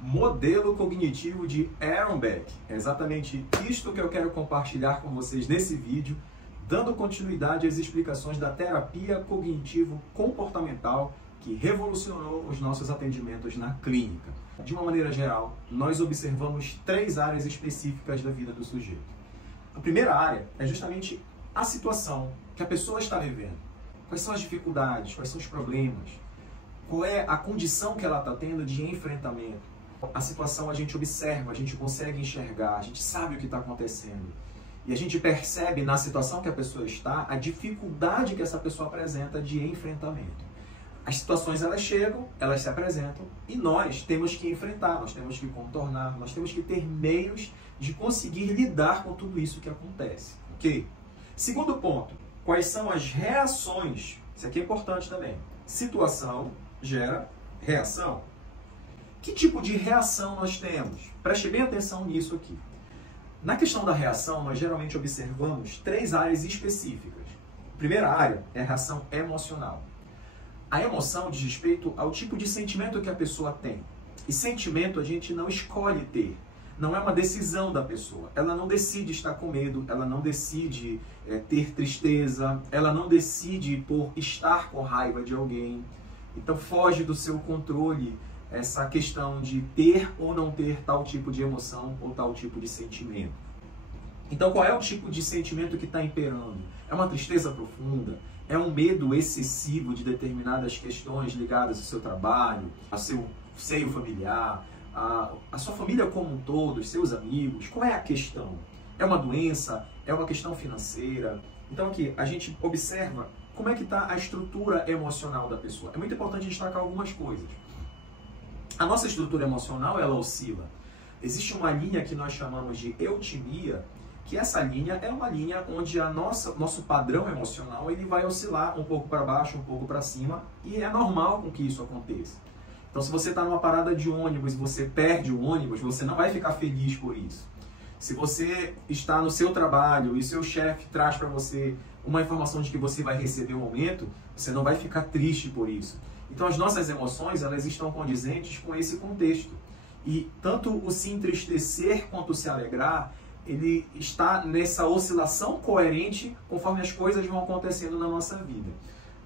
Modelo cognitivo de Aaron Beck. É exatamente isto que eu quero compartilhar com vocês nesse vídeo, dando continuidade às explicações da terapia cognitivo-comportamental que revolucionou os nossos atendimentos na clínica. De uma maneira geral, nós observamos 3 áreas específicas da vida do sujeito. A primeira área é justamente a situação que a pessoa está vivendo. Quais são as dificuldades, quais são os problemas, qual é a condição que ela está tendo de enfrentamento. A situação a gente observa, a gente consegue enxergar, a gente sabe o que está acontecendo. E a gente percebe na situação que a pessoa está, a dificuldade que essa pessoa apresenta de enfrentamento. As situações elas chegam, elas se apresentam e nós temos que enfrentar, nós temos que contornar, nós temos que ter meios de conseguir lidar com tudo isso que acontece. Ok? Segundo ponto, quais são as reações? Isso aqui é importante também. Situação gera reação. Que tipo de reação nós temos? Preste bem atenção nisso aqui. Na questão da reação, nós geralmente observamos 3 áreas específicas. A primeira área é a reação emocional. A emoção diz respeito ao tipo de sentimento que a pessoa tem. E sentimento a gente não escolhe ter. Não é uma decisão da pessoa. Ela não decide estar com medo, ela não decide ter tristeza, ela não decide por estar com raiva de alguém. Então foge do seu controle essa questão de ter ou não ter tal tipo de emoção ou tal tipo de sentimento. Então qual é o tipo de sentimento que está imperando? É uma tristeza profunda? É um medo excessivo de determinadas questões ligadas ao seu trabalho, ao seu seio familiar, a sua família como um todo, os seus amigos? Qual é a questão? É uma doença? É uma questão financeira? Então aqui a gente observa como é que está a estrutura emocional da pessoa. É muito importante destacar algumas coisas. A nossa estrutura emocional, ela oscila. Existe uma linha que nós chamamos de eutimia, que essa linha é uma linha onde nosso padrão emocional ele vai oscilar um pouco para baixo, um pouco para cima, e é normal com que isso aconteça. Então, se você está numa parada de ônibus e você perde o ônibus, você não vai ficar feliz por isso. Se você está no seu trabalho e seu chefe traz para você uma informação de que você vai receber um aumento, você não vai ficar triste por isso. Então, as nossas emoções elas estão condizentes com esse contexto. E tanto o se entristecer quanto o se alegrar, ele está nessa oscilação coerente conforme as coisas vão acontecendo na nossa vida.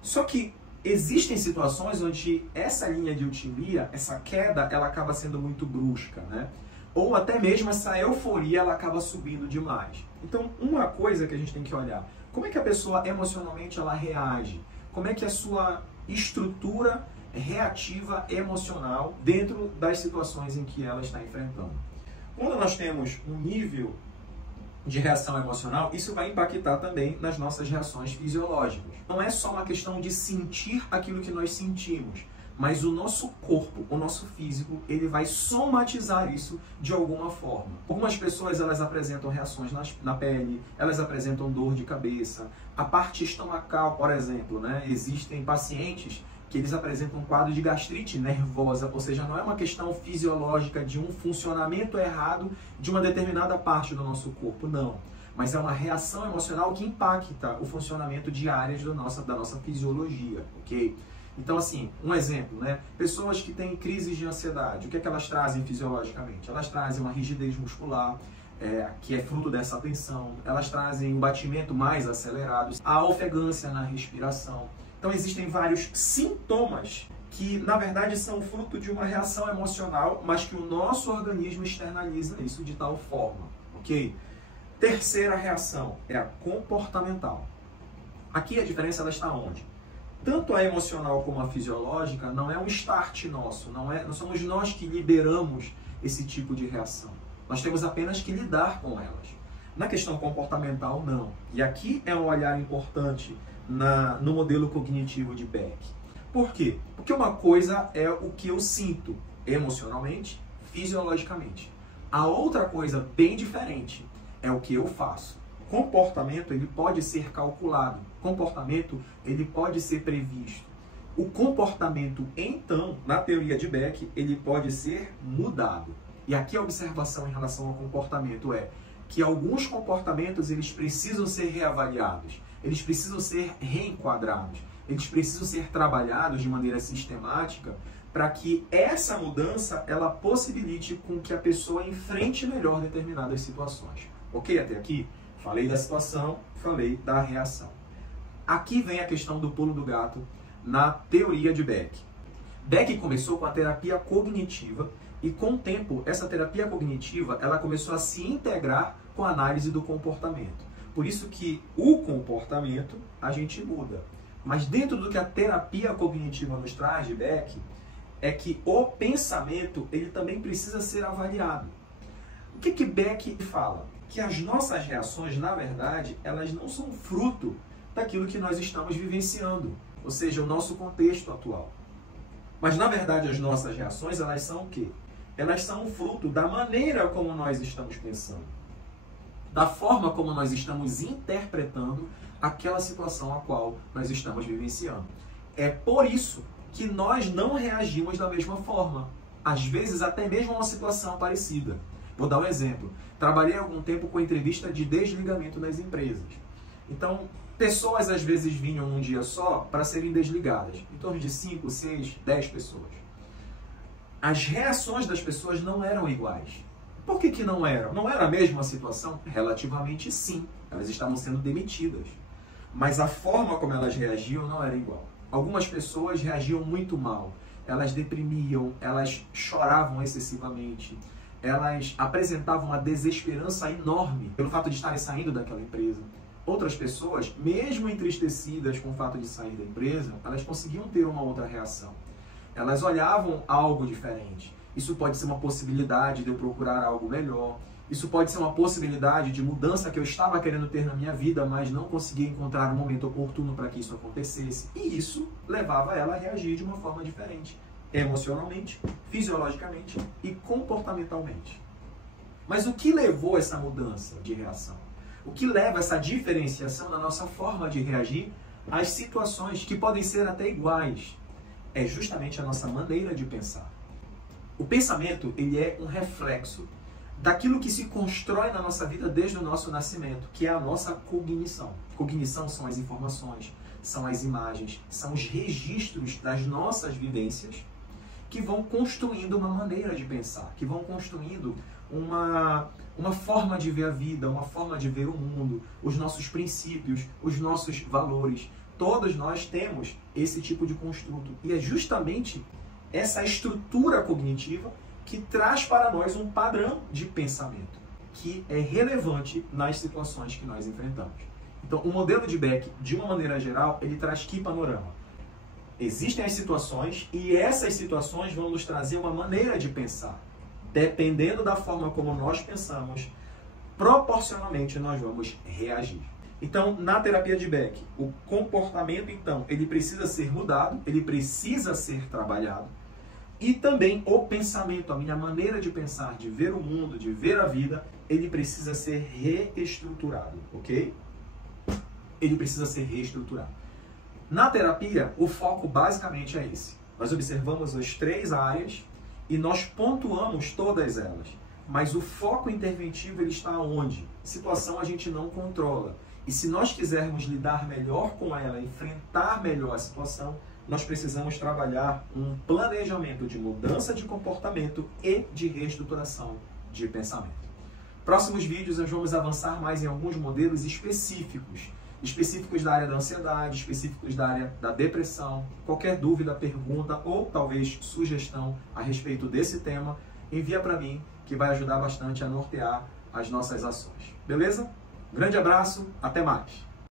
Só que existem situações onde essa linha de eutimia, essa queda, ela acaba sendo muito brusca, né? Ou até mesmo essa euforia, ela acaba subindo demais. Então, uma coisa que a gente tem que olhar, como é que a pessoa emocionalmente ela reage? Como é que a sua estrutura reativa emocional dentro das situações em que ela está enfrentando? Quando nós temos um nível de reação emocional, isso vai impactar também nas nossas reações fisiológicas. Não é só uma questão de sentir aquilo que nós sentimos, mas o nosso corpo, o nosso físico, ele vai somatizar isso de alguma forma. Algumas pessoas elas apresentam reações na pele, elas apresentam dor de cabeça, a parte estomacal, por exemplo, né? Existem pacientes que eles apresentam um quadro de gastrite nervosa, ou seja, não é uma questão fisiológica de um funcionamento errado de uma determinada parte do nosso corpo, não. Mas é uma reação emocional que impacta o funcionamento de áreas da nossa fisiologia, ok? Então, assim, um exemplo, né? Pessoas que têm crises de ansiedade, o que é que elas trazem fisiologicamente? Elas trazem uma rigidez muscular, que é fruto dessa tensão, elas trazem um batimento mais acelerado, a ofegância na respiração. Então existem vários sintomas que, na verdade, são fruto de uma reação emocional, mas que o nosso organismo externaliza isso de tal forma, ok? Terceira reação é a comportamental. Aqui a diferença ela está onde? Tanto a emocional como a fisiológica não é um start nosso, não somos nós que lideramos esse tipo de reação. Nós temos apenas que lidar com elas. Na questão comportamental, não. E aqui é um olhar importante no modelo cognitivo de Beck. Por quê? Porque uma coisa é o que eu sinto emocionalmente, fisiologicamente. A outra coisa bem diferente é o que eu faço. Comportamento ele pode ser calculado. Comportamento ele pode ser previsto. O comportamento, então, na teoria de Beck, ele pode ser mudado. E aqui a observação em relação ao comportamento é que alguns comportamentos eles precisam ser reavaliados, eles precisam ser reenquadrados, eles precisam ser trabalhados de maneira sistemática para que essa mudança ela possibilite com que a pessoa enfrente melhor determinadas situações. Ok? Até aqui? Falei da situação, falei da reação. Aqui vem a questão do pulo do gato na teoria de Beck. Beck começou com a terapia cognitiva e, com o tempo, essa terapia cognitiva ela começou a se integrar com a análise do comportamento. Por isso que o comportamento a gente muda. Mas dentro do que a terapia cognitiva nos traz de Beck, é que o pensamento ele também precisa ser avaliado. O que Beck fala? Que as nossas reações, na verdade, elas não são fruto daquilo que nós estamos vivenciando, ou seja, o nosso contexto atual. Mas, na verdade, as nossas reações, elas são o quê? Elas são o fruto da maneira como nós estamos pensando, da forma como nós estamos interpretando aquela situação a qual nós estamos vivenciando. É por isso que nós não reagimos da mesma forma, às vezes até mesmo a uma situação parecida. Vou dar um exemplo. Trabalhei há algum tempo com entrevista de desligamento nas empresas. Então, pessoas às vezes vinham num dia só para serem desligadas, em torno de 5, 6, 10 pessoas. As reações das pessoas não eram iguais. Por que não eram? Não era a mesma situação? Relativamente sim. Elas estavam sendo demitidas. Mas a forma como elas reagiam não era igual. Algumas pessoas reagiam muito mal. Elas deprimiam, elas choravam excessivamente. Elas apresentavam uma desesperança enorme pelo fato de estarem saindo daquela empresa. Outras pessoas, mesmo entristecidas com o fato de sair da empresa, elas conseguiam ter uma outra reação. Elas olhavam algo diferente. Isso pode ser uma possibilidade de eu procurar algo melhor. Isso pode ser uma possibilidade de mudança que eu estava querendo ter na minha vida, mas não conseguia encontrar um momento oportuno para que isso acontecesse. E isso levava ela a reagir de uma forma diferente, emocionalmente, fisiologicamente e comportamentalmente. Mas o que levou essa mudança de reação? O que leva essa diferenciação na nossa forma de reagir às situações que podem ser até iguais? É justamente a nossa maneira de pensar. O pensamento, ele é um reflexo daquilo que se constrói na nossa vida desde o nosso nascimento, que é a nossa cognição. Cognição são as informações, são as imagens, são os registros das nossas vivências que vão construindo uma maneira de pensar, que vão construindo uma forma de ver a vida, uma forma de ver o mundo, os nossos princípios, os nossos valores. Todos nós temos esse tipo de construto. E é justamente essa estrutura cognitiva que traz para nós um padrão de pensamento que é relevante nas situações que nós enfrentamos. Então, o modelo de Beck, de uma maneira geral, ele traz que panorama? Existem as situações e essas situações vão nos trazer uma maneira de pensar. Dependendo da forma como nós pensamos, proporcionalmente nós vamos reagir. Então, na terapia de Beck, o comportamento, então, ele precisa ser mudado, ele precisa ser trabalhado. E também o pensamento, a minha maneira de pensar, de ver o mundo, de ver a vida, ele precisa ser reestruturado, ok? Ele precisa ser reestruturado. Na terapia, o foco basicamente é esse. Nós observamos as 3 áreas e nós pontuamos todas elas. Mas o foco interventivo ele está onde? Situação a gente não controla. E se nós quisermos lidar melhor com ela, enfrentar melhor a situação, nós precisamos trabalhar um planejamento de mudança de comportamento e de reestruturação de pensamento. Próximos vídeos nós vamos avançar mais em alguns modelos específicos da área da ansiedade, específicos da área da depressão. Qualquer dúvida, pergunta ou talvez sugestão a respeito desse tema, envia para mim que vai ajudar bastante a nortear as nossas ações. Beleza? Grande abraço, até mais!